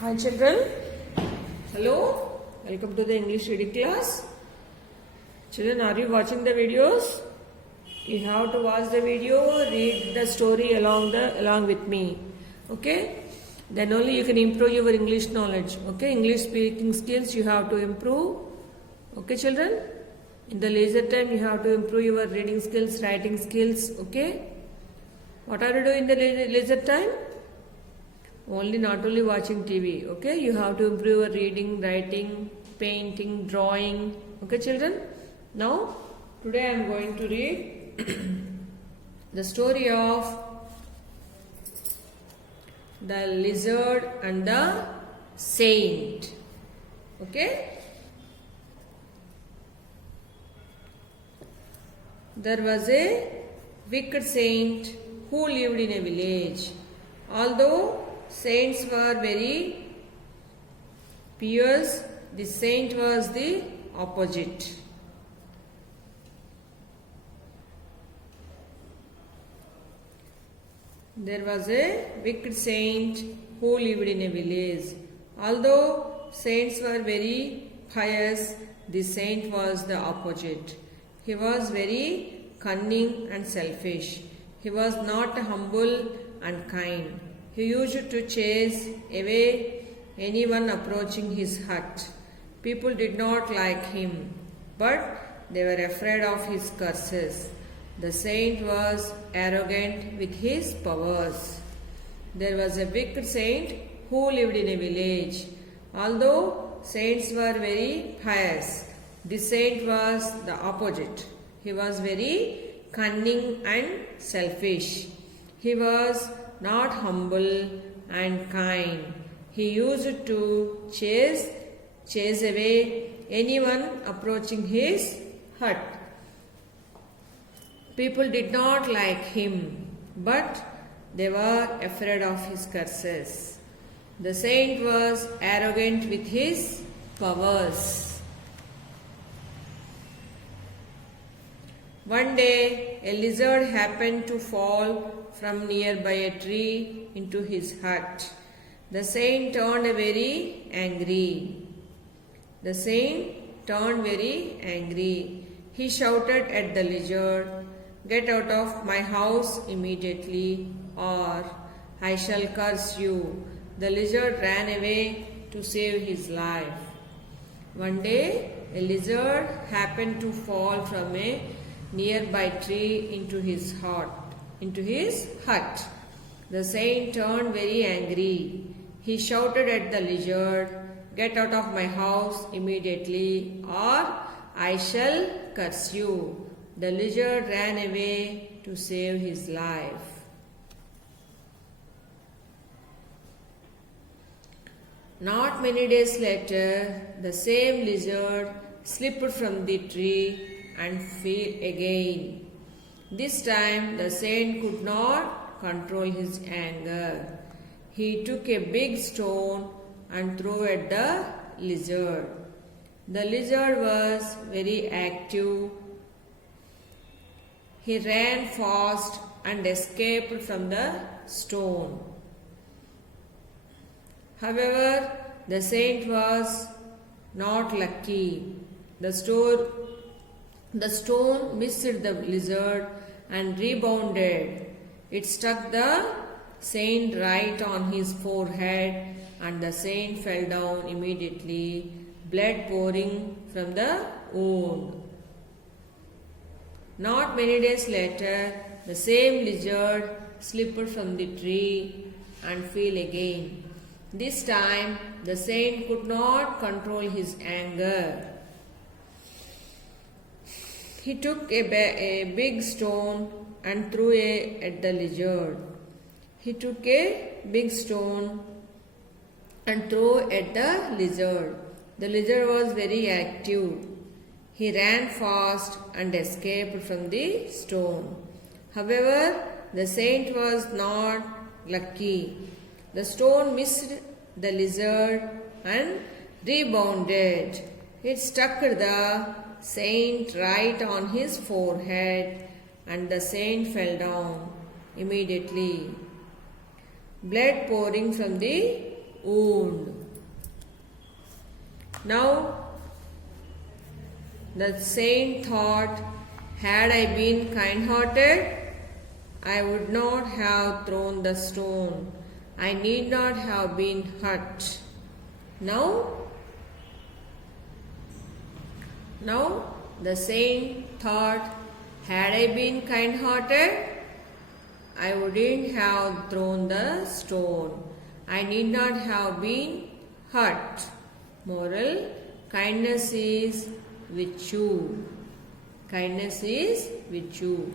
Hi children, hello, welcome to the English reading class. Children, are you watching the videos? You have to watch the video, read the story along with me. Okay? Then only you can improve your English knowledge. Okay? English speaking skills you have to improve. Okay children? In the leisure time you have to improve your reading skills, writing skills. Okay? What are you doing in the leisure time? Not only watching TV, okay? You have to improve your reading, writing, painting, drawing. Okay, children? Now, today I am going to read the story of the lizard and the saint. Okay? There was a wicked saint who lived in a village. Although saints were very pious, the saint was the opposite. There was a wicked saint who lived in a village. Although saints were very pious, the saint was the opposite. He was very cunning and selfish. He was not humble and kind. He used to chase away anyone approaching his hut. People did not like him, but they were afraid of his curses. The saint was arrogant with his powers. There was a wicked saint who lived in a village. Although saints were very pious, the saint was the opposite. He was very cunning and selfish. He was not humble and kind. He used to chase away anyone approaching his hut. People did not like him, but they were afraid of his curses. The saint was arrogant with his powers. One day, a lizard happened to fall from nearby a tree into his hut. The saint turned very angry. The saint turned very angry. He shouted at the lizard, "Get out of my house immediately, or I shall curse you." The lizard ran away to save his life. One day, a lizard happened to fall from a nearby tree into his hut. The saint turned very angry. He shouted at the lizard, "Get out of my house immediately, or I shall curse you." The lizard ran away to save his life. Not many days later, the same lizard slipped from the tree and fell again. This time the saint could not control his anger. He took a big stone and threw at the lizard. The lizard was very active. He ran fast and escaped from the stone. However, the saint was not lucky. The stone missed the lizard and rebounded. It struck the saint right on his forehead, and the saint fell down immediately, blood pouring from the wound. Not many days later, the same lizard slipped from the tree and fell again. This time, the saint could not control his anger. He took a big stone and threw it at the lizard. He took a big stone and threw at the lizard. The lizard was very active. He ran fast and escaped from the stone. However, the saint was not lucky. The stone missed the lizard and rebounded. It struck the saint right on his forehead, and the saint fell down immediately, blood pouring from the wound. Now the saint thought, had I been kind-hearted, I would not have thrown the stone. I need not have been hurt. Now the saint thought, had I been kind-hearted, I wouldn't have thrown the stone. I need not have been hurt. Moral: kindness is with you. Kindness is with you.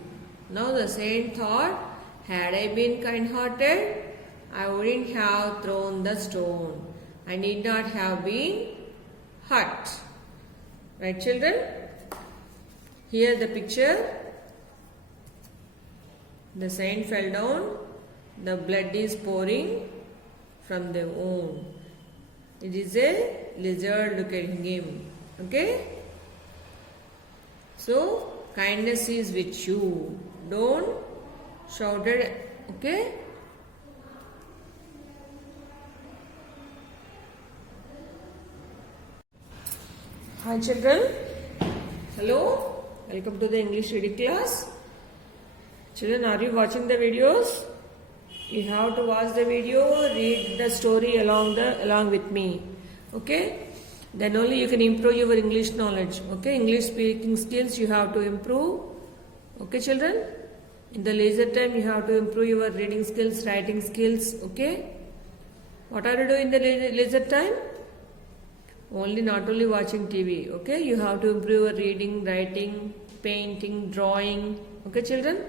Now the saint thought, had I been kind-hearted, I wouldn't have thrown the stone. I need not have been hurt. Right, children? Here the picture. The saint fell down. The blood is pouring from the wound. It is a lizard. Look at him. Okay? So, kindness is with you. Don't shout it. Okay? Hi children. Hello. Welcome to the English reading class. Children, are you watching the videos? You have to watch the video, read the story along with me. Okay? Then only you can improve your English knowledge. Okay? English speaking skills you have to improve. Okay, children? In the leisure time you have to improve your reading skills, writing skills. Okay? What are you doing in the leisure time? Not only watching TV. Okay? You have to improve your reading, writing, painting, drawing. Okay, children?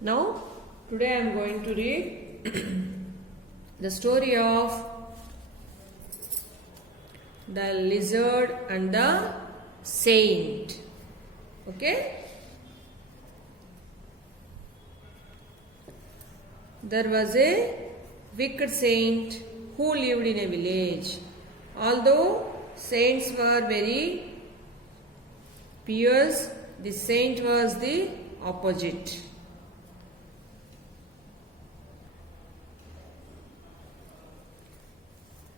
Now, today I am going to read the story of the lizard and the saint. Okay? There was a wicked saint who lived in a village. Although saints were very pious, the saint was the opposite.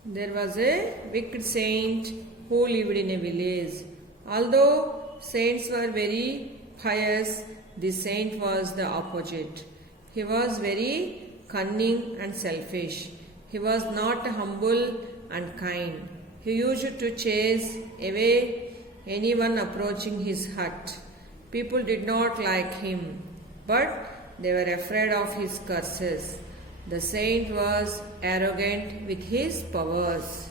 There was a wicked saint who lived in a village. Although saints were very pious, the saint was the opposite. He was very cunning and selfish. He was not humble and kind. He used to chase away anyone approaching his hut. People did not like him, but they were afraid of his curses. The saint was arrogant with his powers.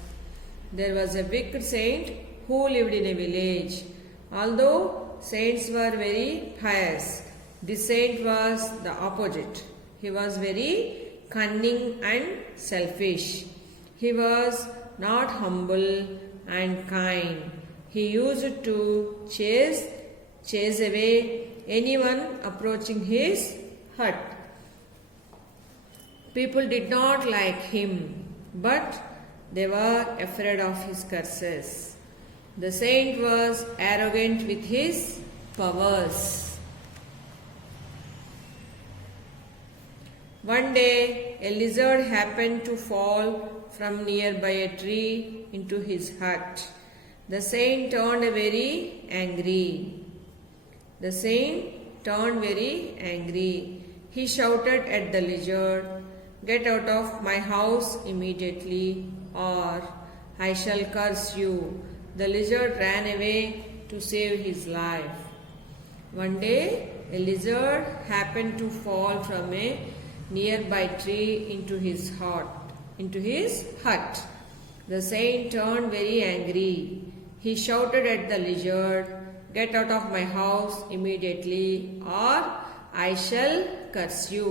There was a wicked saint who lived in a village. Although saints were very pious, the saint was the opposite. He was very cunning and selfish. He was not humble and kind. He used to chase away anyone approaching his hut. People did not like him, but they were afraid of his curses. The saint was arrogant with his powers. One day, a lizard happened to fall from nearby a tree into his hut. The saint turned very angry. He shouted at the lizard, "Get out of my house immediately, or I shall curse you." The lizard ran away to save his life. One day, a lizard happened to fall from a nearby tree into his hut. The saint turned very angry. He shouted at the lizard, "Get out of my house immediately, or I shall curse you."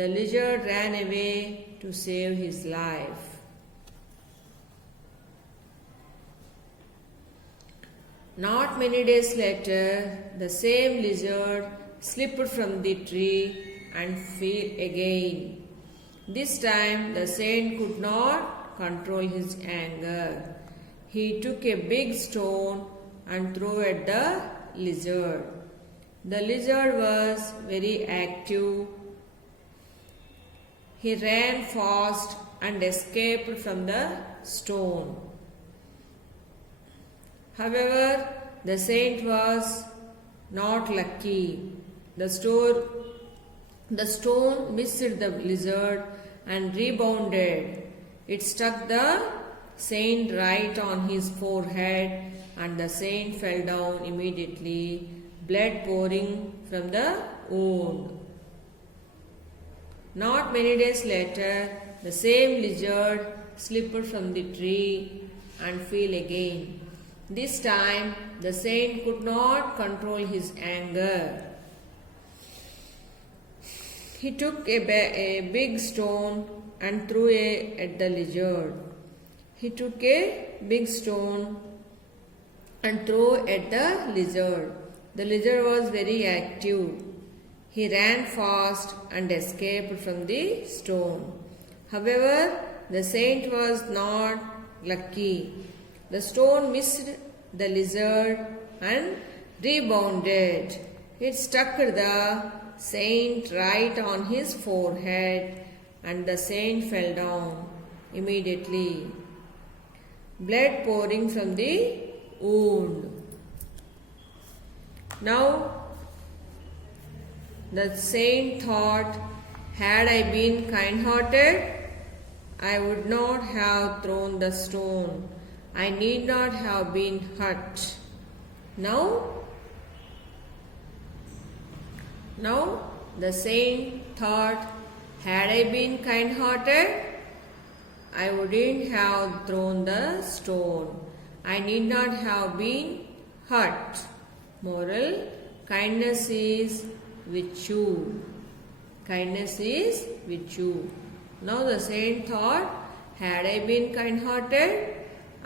The lizard ran away to save his life. Not many days later, the same lizard slipped from the tree and fell again. This time, the saint could not control his anger. He took a big stone and threw at the lizard. The lizard was very active. He ran fast and escaped from the stone. However, the saint was not lucky. The stone missed the lizard and rebounded. It struck the saint right on his forehead, and the saint fell down immediately, blood pouring from the wound. Not many days later, the same lizard slipped from the tree and fell again. This time, the saint could not control his anger. He took a big stone and threw it at the lizard. He took a big stone and threw at the lizard. The lizard was very active. He ran fast and escaped from the stone. However, the saint was not lucky. The stone missed the lizard and rebounded. It struck the saint right on his forehead, and the saint fell down immediately, blood pouring from the wound. Now, the saint thought, had I been kind-hearted, I would not have thrown the stone. I need not have been hurt. Now the saint thought, had I been kind-hearted, I wouldn't have thrown the stone. I need not have been hurt. Moral: kindness is with you. Kindness is with you. Now the saint thought, had I been kind-hearted,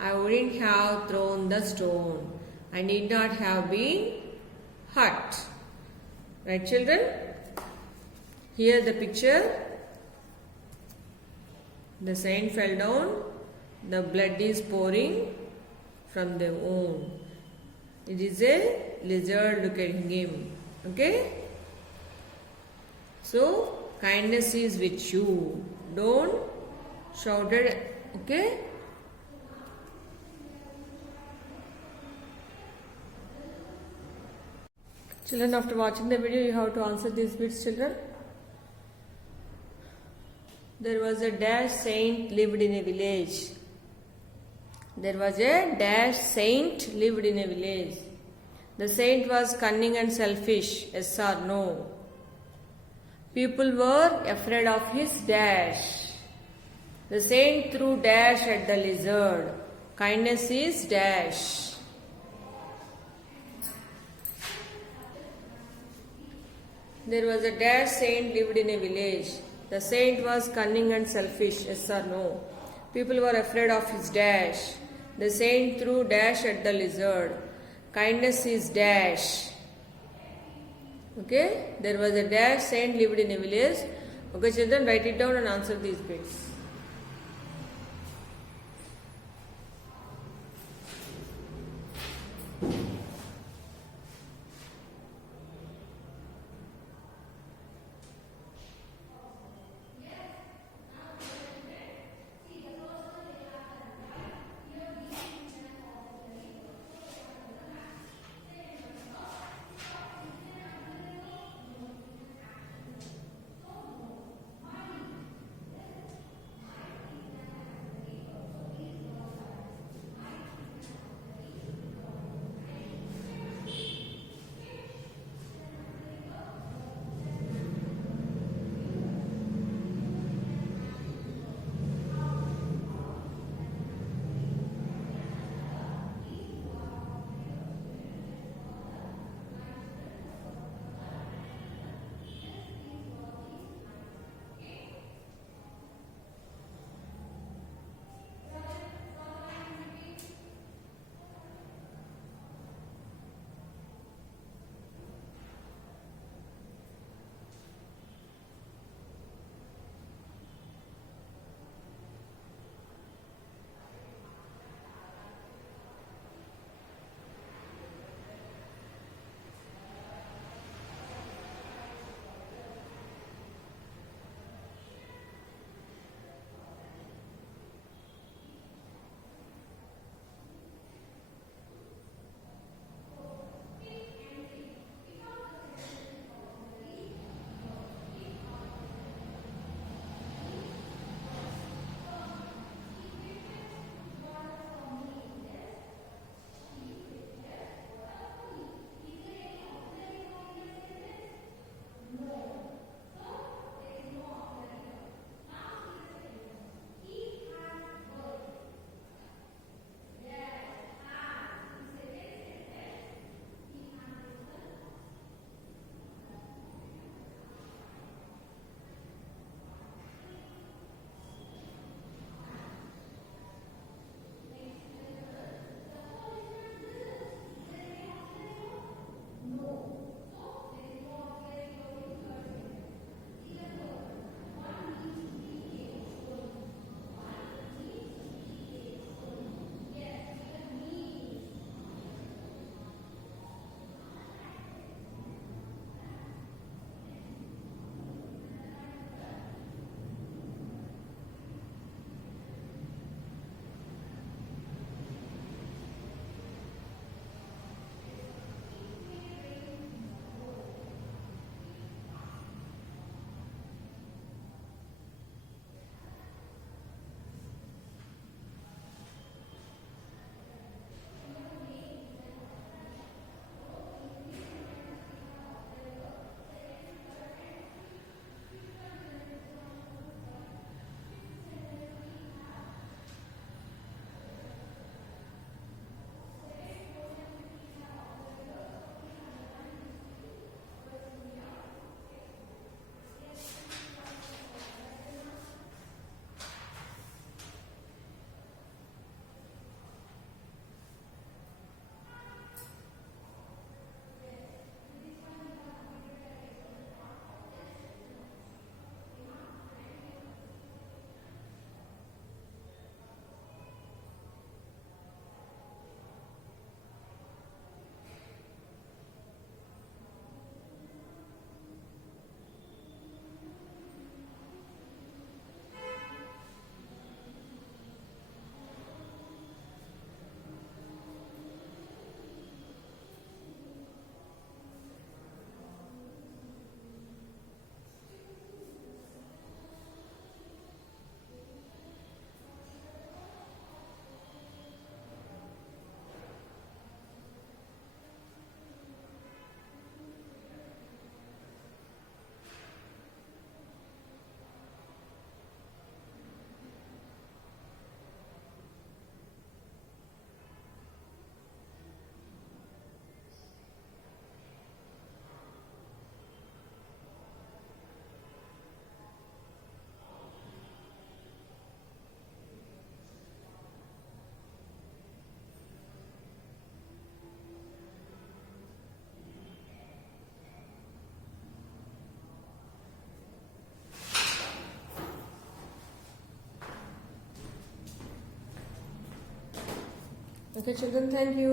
I wouldn't have thrown the stone. I need not have been hurt. Right, children? Here the picture. The saint fell down. The blood is pouring from the wound. It is a lizard, look at him. Okay? So, kindness is with you. Don't shout it. Okay? Children, after watching the video, you have to answer these bits, children. There was a dash saint lived in a village. There was a dash saint lived in a village. The saint was cunning and selfish, yes or no? People were afraid of his dash. The saint threw dash at the lizard. Kindness is dash. There was a dash saint lived in a village. The saint was cunning and selfish, yes or no? People were afraid of his dash. The saint threw dash at the lizard. Kindness is dash. Okay? There was a dash saint lived in a village. Okay, children, write it down and answer these bits. Okay, children, thank you.